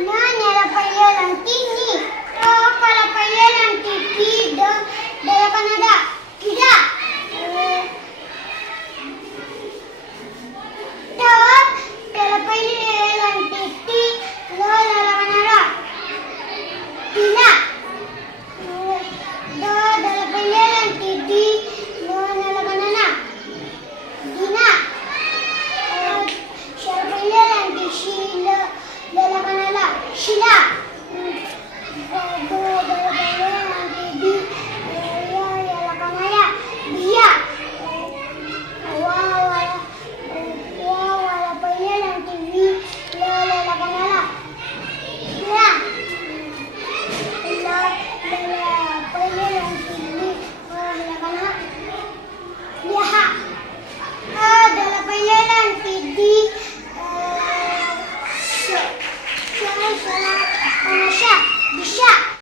Nyanyi la payelan tini. Oh, kalau payelan.